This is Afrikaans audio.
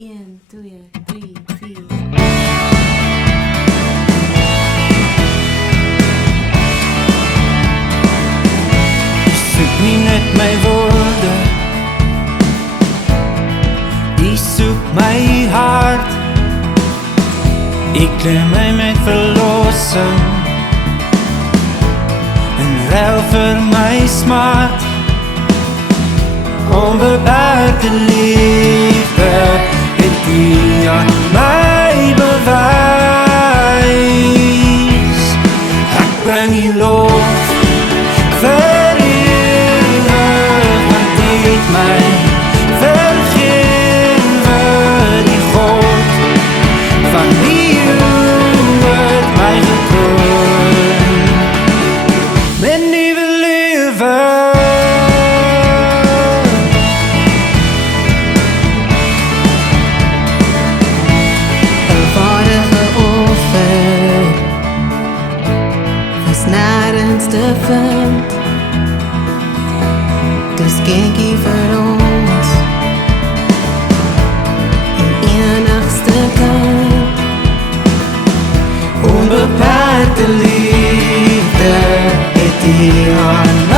1, 2, 3, 4. Soek nie net my woorde, ek soek my hart. Ek klem my met verlossing en ruil vir my smart. Onbeperkte liefde het U aan my bewys. Ek bring U lof vir ewig, want U het my vergewe, die God van wie U het my gekroon met nuwe lewe. Nergens te vind, dis skenkie vir ons en enigste kind. Onbeperkte liefde het U aan my